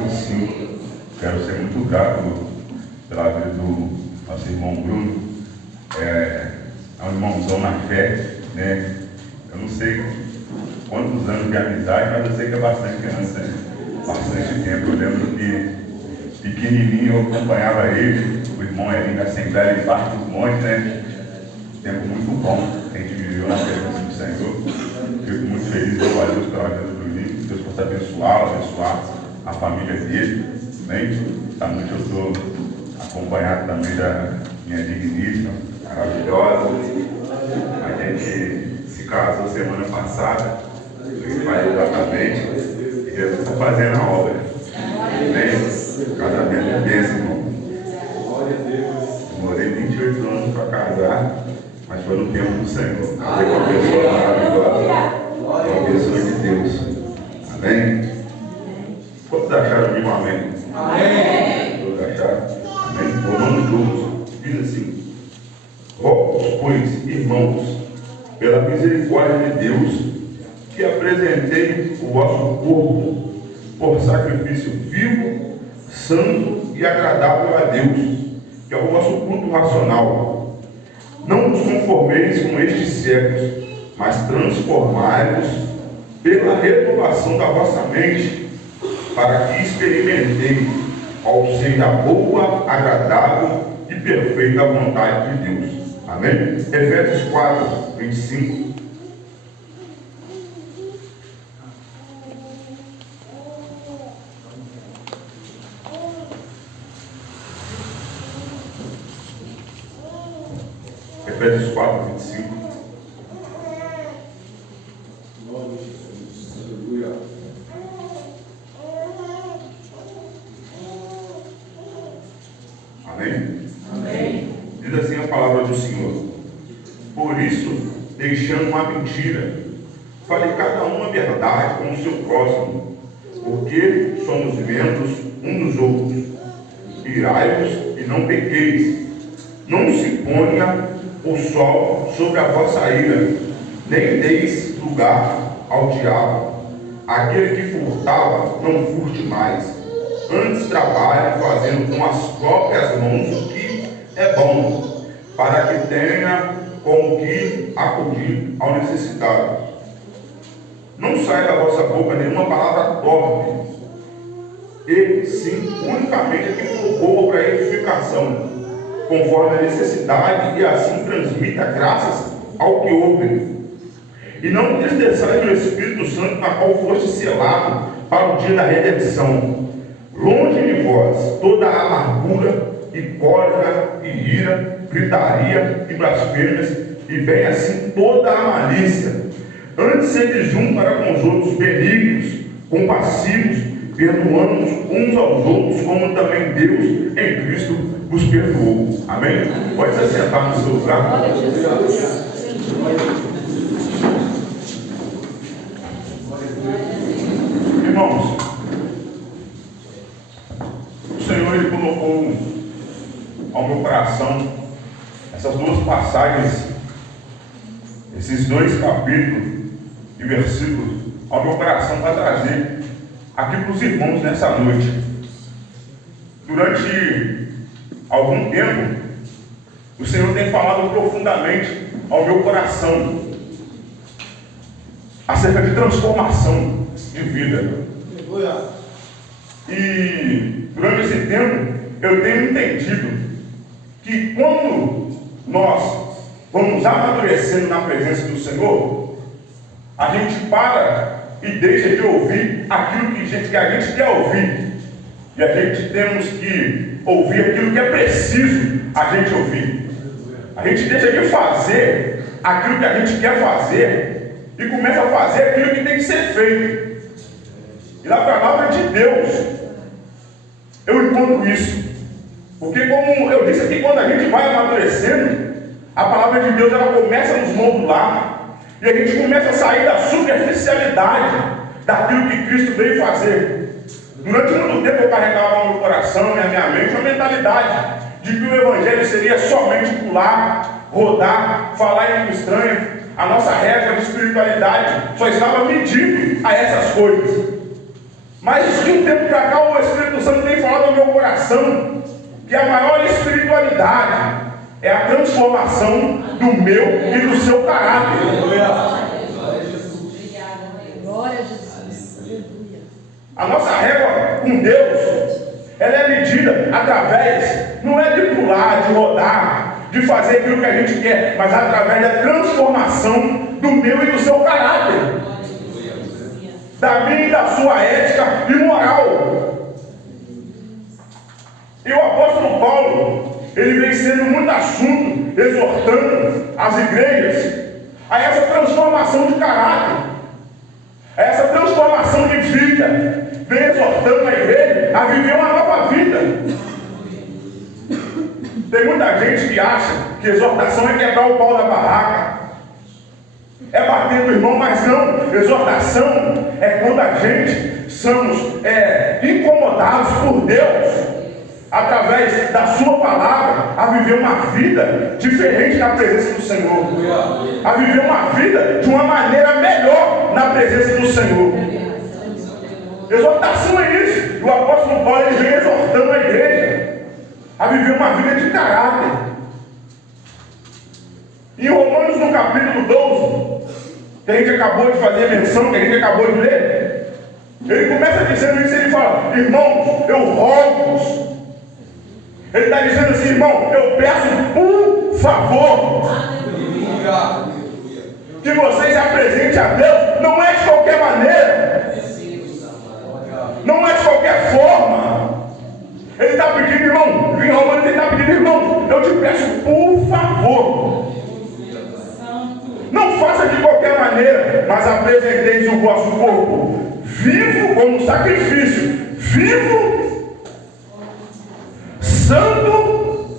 25. Quero ser muito grato pela vida do nosso irmão Bruno. É um irmãozão na fé, né? Eu não sei quantos anos de amizade, mas eu sei que é bastante anos, né? Bastante tempo. Eu lembro que pequenininho eu acompanhava ele, o irmão Elinho da Assembleia de Barra dos Montes, né? Tempo muito bom que a gente viveu na presença do Senhor. Fico muito feliz, louvo a Deus pela vida do Bruninho. Deus possa abençoar a família dele. Esta noite eu estou acompanhado também da minha digníssima, maravilhosa. A gente se casou semana passada, faz exatamente, e Jesus está fazendo a obra. Amém? Casamento é bênção, irmão. Demorei 28 anos para casar, mas foi no tempo do Senhor. Casei com uma pessoa maravilhosa, com a pessoa de Deus. Amém? Quantos acharam de um amém? Amém. Todos acharam? Amém. Romanos 12 diz assim: rogo-vos, pois, irmãos, pela misericórdia de Deus, que apresentei o vosso corpo por sacrifício vivo, santo e agradável a Deus, que é o vosso culto racional. Não vos conformeis com estes séculos, mas transformai-vos pela renovação da vossa mente, para que experimenteis qual seja a boa, agradável e perfeita vontade de Deus. Amém? Efésios 4, 25. Efésios 4, 25. Amém? Amém. Diz assim a palavra do Senhor: por isso, deixando uma mentira, fale cada um a verdade com o seu próximo, porque somos membros uns dos outros. Irai-vos e não pequeis. Não se ponha o sol sobre a vossa ira, nem deis lugar ao diabo. Aquele que furtava, não furte mais. Antes trabalhe fazendo com as próprias mãos o que é bom, para que tenha com o que acudir ao necessitado. Não saia da vossa boca nenhuma palavra torpe, e sim unicamente a que for boa para edificação, conforme a necessidade, e assim transmita graças ao que ouve. E não desdençai do Espírito Santo, na qual foste selado para o dia da redenção. Longe de vós toda a amargura e cólera e ira, gritaria e blasfêmias, e bem assim toda a malícia. Antes sedes um para com os outros benignos, compassivos, perdoando uns aos outros, como também Deus em Cristo vos perdoou. Amém? Pode se assentar no seu lugar. Irmãos, o Senhor ele colocou ao meu coração essas duas passagens, esses dois capítulos e versículos ao meu coração para trazer aqui para os irmãos nessa noite. Durante algum tempo, o Senhor tem falado profundamente ao meu coração acerca de transformação de vida. E durante esse tempo eu tenho entendido que quando nós vamos amadurecendo na presença do Senhor, a gente para e deixa de ouvir aquilo que a gente quer ouvir, e a gente temos que ouvir aquilo que é preciso a gente ouvir. A gente deixa de fazer aquilo que a gente quer fazer e começa a fazer aquilo que tem que ser feito. E na palavra de Deus eu encontro isso, porque como eu disse aqui, quando a gente vai amadurecendo, a palavra de Deus ela começa a nos modular, e a gente começa a sair da superficialidade daquilo que Cristo veio fazer. Durante muito tempo eu carregava no meu coração e na minha mente uma mentalidade de que o Evangelho seria somente pular, rodar, falar em língua estranha. A nossa regra de espiritualidade só estava medindo a essas coisas. Mas de um tempo para cá o Espírito Santo tem falado ao meu coração que a maior espiritualidade é a transformação do meu e do seu caráter. Glória a Jesus. A nossa régua com Deus, ela é medida através, não é de pular, de rodar, de fazer aquilo que a gente quer, mas através da transformação do meu e do seu caráter, da minha e da sua ética e moral. E o apóstolo Paulo, ele vem sendo muito assunto, exortando as igrejas a essa transformação de caráter, a essa transformação de vida. Vem exortando a igreja a viver uma nova vida. Tem muita gente que acha que exortação é quebrar o pau da barraca, é bater no irmão, mas não. Exortação é quando a gente somos incomodados por Deus, através da sua palavra, a viver uma vida diferente na presença do Senhor, a viver uma vida de uma maneira melhor na presença do Senhor. Exortação é isso. E o apóstolo Paulo, ele vem exortando a igreja a viver uma vida de caráter. Em Romanos, no capítulo 12, que a gente acabou de fazer menção, que a gente acabou de ler, ele começa dizendo isso, ele fala: irmãos, eu rogo-vos. Ele está dizendo assim: irmão, eu peço por favor que vocês apresentem a Deus, não é de qualquer maneira, não é de qualquer forma. Ele está pedindo, irmão, em Romanos ele está pedindo: irmão, eu te peço por favor, não faça de qualquer maneira, mas apresenteis o vosso corpo vivo como sacrifício, vivo, santo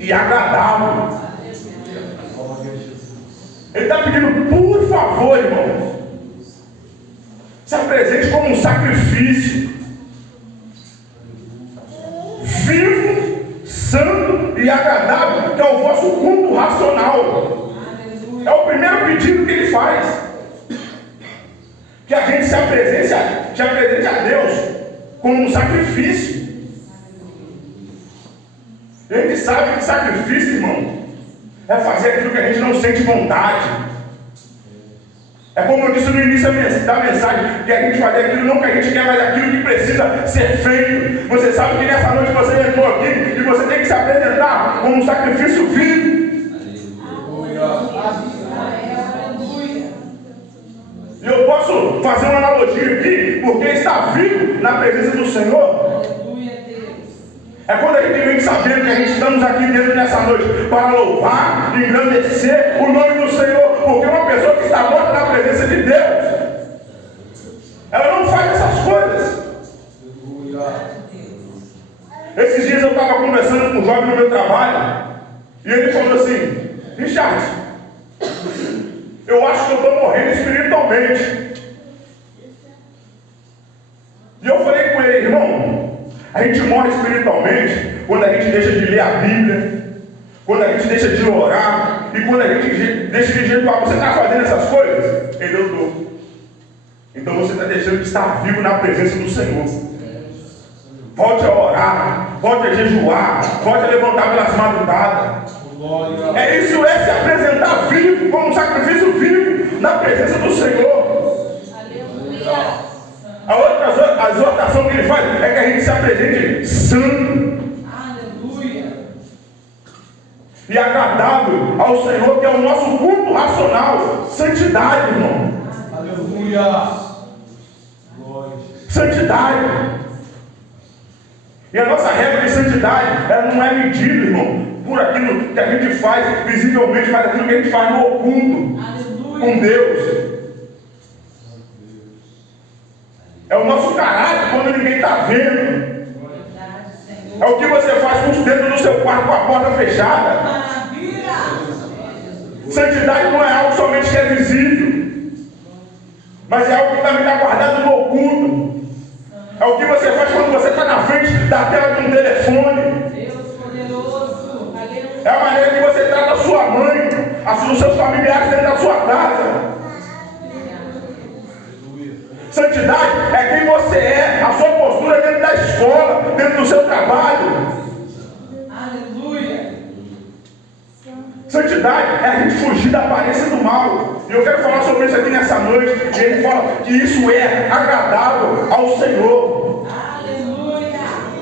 e agradável. Ele está pedindo, por favor, irmãos, se apresente como um sacrifício vivo, santo e agradável, que é o vosso culto racional. É o primeiro pedido que ele faz, que a gente se apresente a Deus como um sacrifício. A gente sabe que sacrifício, irmão, é fazer aquilo que a gente não sente vontade. É como eu disse no início da mensagem, que a gente faz aquilo não que a gente quer, mas aquilo que precisa ser feito. Você sabe que nessa noite você entrou aqui e você tem que se apresentar como um sacrifício vivo. E eu posso fazer uma analogia aqui, porque estar vivo na presença do Senhor é quando a gente vem sabendo que a gente estamos aqui dentro nessa noite para louvar e engrandecer o nome do Senhor. Porque uma pessoa que está morta na presença de Deus, ela não faz essas coisas. Esses dias eu estava conversando com um jovem no meu trabalho, e ele falou assim: Richard, eu acho que eu estou morrendo espiritualmente. E eu falei com ele: irmão, a gente morre espiritualmente quando a gente deixa de ler a Bíblia, quando a gente deixa de orar, e quando a gente deixa de jejuar. Você está fazendo essas coisas? Ele: eu estou. Então você está deixando de estar vivo na presença do Senhor. Volte a orar, volte a jejuar, volte a levantar pelas madrugadas. É isso, é se apresentar vivo, como um sacrifício vivo na presença do Senhor. Aleluia. A outra exortação que ele faz é que a gente se apresente santo. Aleluia. E agradável ao Senhor, que é o nosso culto racional. Santidade, irmão. Aleluia. Santidade. E a nossa regra de santidade, ela não é medida, irmão, por aquilo que a gente faz visivelmente, mas aquilo que a gente faz no oculto. Aleluia. Com Deus. É o nosso caráter quando ninguém está vendo. É o que você faz com os dedos no seu quarto com a porta fechada. Santidade não é algo somente que é visível, mas é algo que também está guardado no oculto. É o que você faz quando você está na frente da tela de um telefone. Deus poderoso. É a maneira que você trata a sua mãe, os seus familiares dentro da sua casa. Santidade é quem você é, a sua postura dentro da escola, dentro do seu trabalho. Aleluia. Santidade é a gente fugir da aparência do mal. E eu quero falar sobre isso aqui nessa noite. E ele fala que isso é agradável ao Senhor. Aleluia.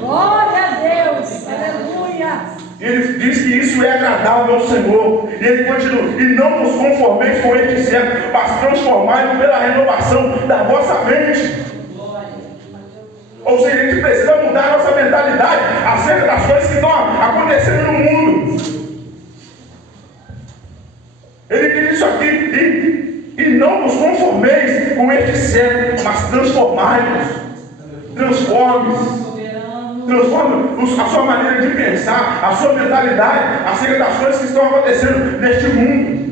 Glória a Deus. Aleluia. E ele diz que isso é agradável ao Senhor. E ele continua: e não vos conformeis com este século, mas transformai-vos pela renovação da vossa mente. Ou seja, a gente precisa mudar a nossa mentalidade acerca das coisas que estão acontecendo no mundo. Ele diz isso aqui: e não vos conformeis com este século, mas transformai-vos. Transforme-se. Transforme a sua maneira de pensar, a sua mentalidade acerca das coisas que estão acontecendo neste mundo.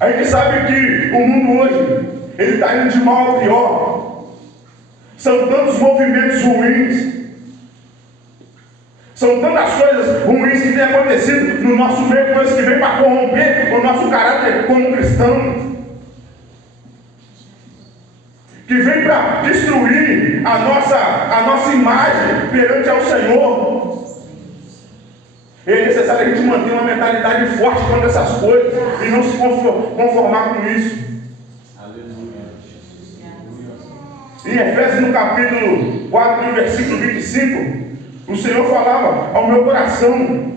A gente sabe que o mundo hoje, ele está indo de mal ao pior. São tantos movimentos ruins. São tantas coisas ruins que têm acontecido no nosso meio, coisas que vêm para corromper o nosso caráter como cristão, que vem para destruir a nossa imagem perante ao Senhor. É necessário a gente manter uma mentalidade forte contra essas coisas e não se conformar com isso. Em Efésios, no capítulo 4, no versículo 25, o Senhor falava ao meu coração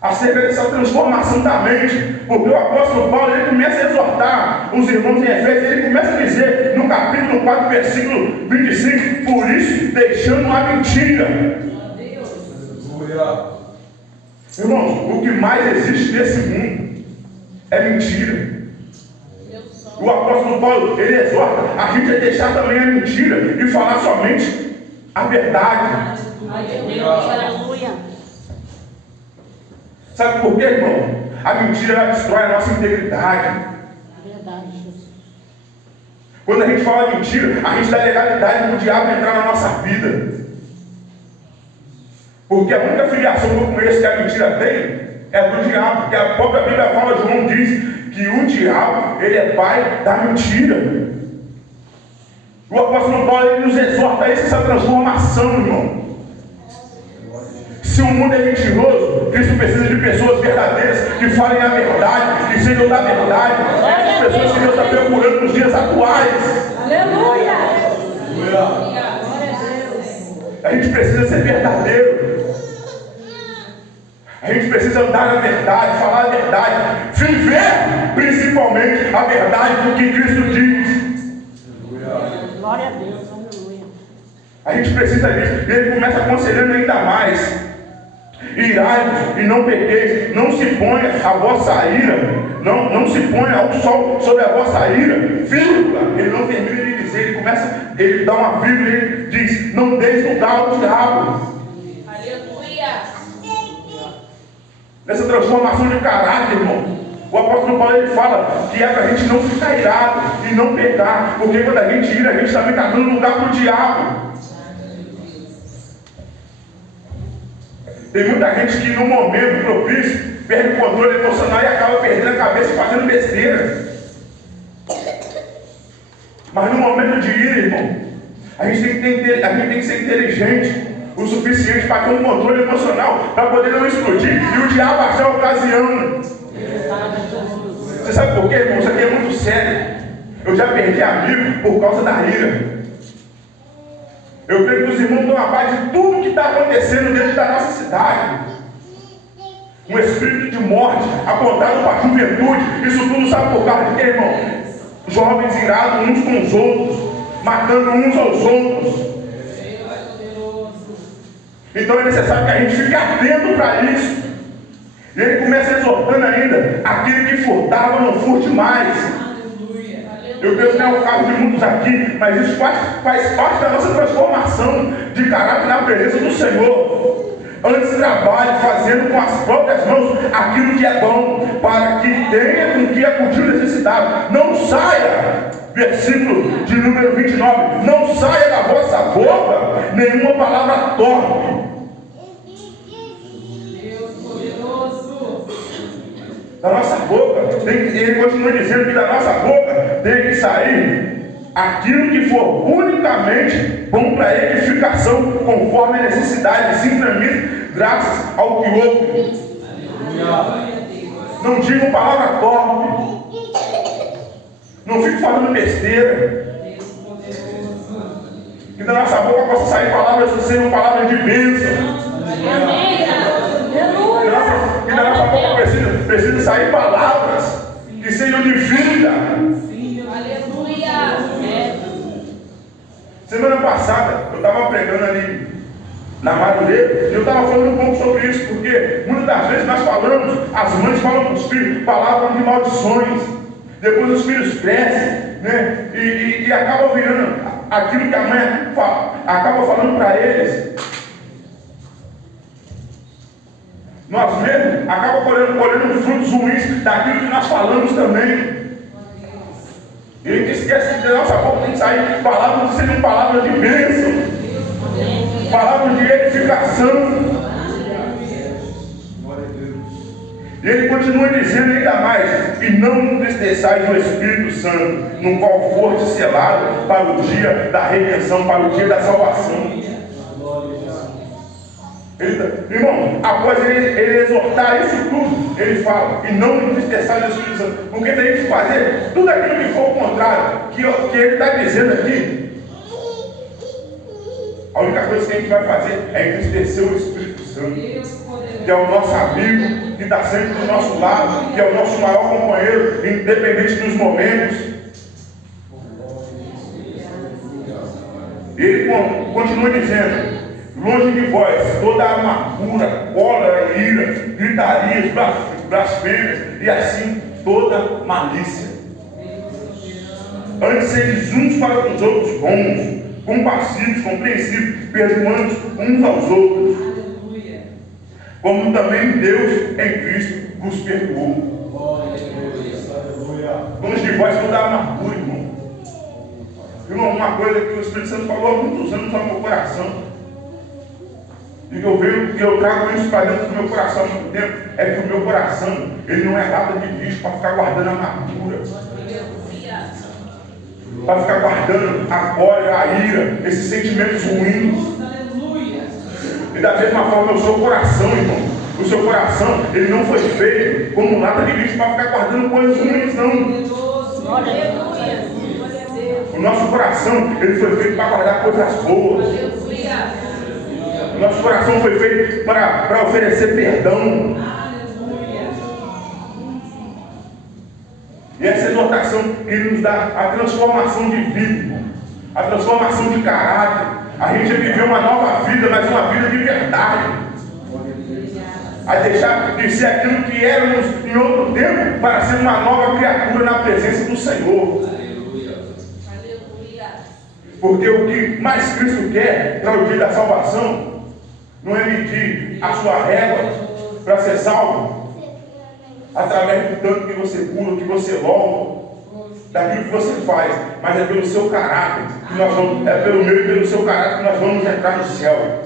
acerca dessa transformação da mente, porque o apóstolo Paulo, ele começa a exortar os irmãos em Efésios, ele começa a dizer no capítulo 4, versículo 25, por isso, deixando a mentira. Irmãos, o que mais existe nesse mundo é mentira. O apóstolo Paulo, ele exorta a gente a deixar também a mentira e falar somente a verdade. Aleluia. Sabe por quê, irmão? A mentira, ela destrói a nossa integridade. Verdade, Jesus. Quando a gente fala mentira, a gente dá legalidade para o diabo entrar na nossa vida. Porque a única filiação que eu conheço que a mentira tem é do diabo. Porque a própria Bíblia fala, João diz que o diabo, ele é pai da mentira. O apóstolo Paulo, ele nos exorta a essa transformação, irmão. Se o mundo é mentiroso, Cristo precisa de pessoas verdadeiras que falem a verdade, que sejam da verdade. Essas pessoas que Deus está procurando nos dias atuais. Aleluia. Glória a Deus. A gente precisa ser verdadeiro. A gente precisa andar na verdade, falar a verdade, viver principalmente a verdade do que Cristo diz. Glória a Deus. Aleluia. A gente precisa disso. E ele começa aconselhando ainda mais: irai-vos e não pequeis, não se ponha a vossa ira, não se ponha o sol sobre a vossa ira, vírgula. Ele não termina de dizer, ele dá uma vírgula e ele diz: não deis lugar ao diabo. Aleluia. Nessa transformação de caráter, irmão, o apóstolo Paulo, ele fala que é para a gente não ficar irado e não pecar, porque quando a gente ira, a gente também está dando lugar para o diabo. Tem muita gente que no momento propício perde o controle emocional e acaba perdendo a cabeça e fazendo besteira. Mas no momento de ira, irmão, a gente tem que ser inteligente o suficiente para ter um controle emocional, para poder não explodir e o diabo achar a ocasião. Você sabe por quê, irmão? Isso aqui é muito sério. Eu já perdi amigo por causa da ira. Eu creio que os irmãos estão a par de tudo que está acontecendo dentro da nossa cidade. Um espírito de morte apontado para a juventude. Isso tudo sabe por causa de quê, irmão? Jovens irados uns com os outros, matando uns aos outros. Então é necessário que a gente fique atento para isso. E ele começa exortando ainda: aquele que furtava, não furte mais. Eu creio que não é o caso de muitos aqui, mas isso faz parte da nossa transformação de caráter na presença do Senhor. Antes trabalhe fazendo com as próprias mãos aquilo que é bom, para que tenha com que acudir o necessitado. Não saia, versículo de número 29, não saia da vossa boca nenhuma palavra torpe. Da nossa boca, ele continua dizendo que da nossa boca tem que sair aquilo que for unicamente bom para a edificação, conforme a necessidade, se transmite graças ao que ouve. Não digam palavra torpe. Não fique falando besteira. Que da nossa boca possa sair palavras que sejam palavras de bênção. Amém. Aleluia. Que da nossa boca precisa sair palavras que sejam de vida. Aleluia. Semana passada eu estava pregando ali na Madureira e eu estava falando um pouco sobre isso, porque muitas das vezes nós falamos, as mães falam para os filhos palavras de maldições, depois os filhos crescem, né? E acabam virando aquilo que a mãe acaba falando para eles. Nós mesmos acabamos colhendo frutos ruins daquilo que nós falamos também. Ele esquece que da nossa boca tem que sair palavras que sejam palavras de bênção, palavras de edificação. E ele continua dizendo ainda mais: e não entristeçais o Espírito Santo, no qual foste selado para o dia da redenção, para o dia da salvação. Irmão, após ele exortar isso tudo, ele fala: e não entristeçais o Espírito Santo, porque tem que fazer tudo aquilo que for o contrário, que ele está dizendo aqui. A única coisa que a gente vai fazer é entristecer o Espírito Santo, que é o nosso amigo, que está sempre do nosso lado, que é o nosso maior companheiro, independente dos momentos. E ele continua dizendo: longe de vós toda amargura, cólera, ira, gritarias, blasfêmias e assim toda malícia. Antes sedes uns para com os outros bons, compassivos, compreensivos, perdoando uns aos outros, como também Deus em Cristo vos perdoou. Longe de vós toda amargura, irmão. Irmão, uma coisa que o Espírito Santo falou há muitos anos no meu coração, e que eu trago isso para dentro do meu coração há muito tempo, é que o meu coração, ele não é lata de lixo para ficar guardando amargura, para ficar guardando a cólera, a ira, esses sentimentos ruins. E da mesma forma, o seu coração, irmão, o seu coração, ele não foi feito como lata de lixo para ficar guardando coisas ruins, não. O nosso coração, ele foi feito para guardar coisas boas. O nosso coração foi feito para oferecer perdão. E essa exortação que nos dá a transformação de vida, a transformação de caráter. A gente viveu uma nova vida, mas uma vida de verdade. A deixar de ser aquilo que éramos em outro tempo, para ser uma nova criatura na presença do Senhor. Porque o que mais Cristo quer para o dia da salvação não é medir a sua régua para ser salvo através do tanto que você pula, que você louva, daquilo que você faz, mas é pelo seu caráter que nós vamos, é pelo meu e pelo seu caráter que nós vamos entrar no céu.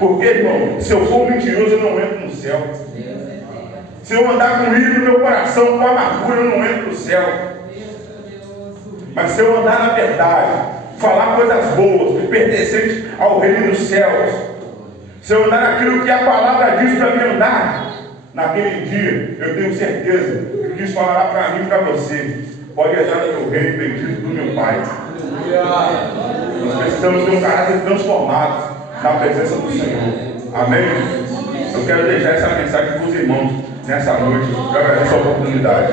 Porque, irmão, se eu for mentiroso, eu não entro no céu. Se eu andar com ira no meu coração, com amargura, eu não entro no céu. Mas se eu andar na verdade, falar coisas boas, pertencentes ao reino dos céus, se eu andar naquilo que a palavra diz para mim andar, naquele dia, eu tenho certeza que Cristo falará para mim e para você: pode entrar no meu reino, bendito do meu Pai. Nós precisamos ter um caráter transformado na presença do Senhor. Amém? Eu quero deixar essa mensagem para os irmãos nessa noite. Eu agradeço a oportunidade.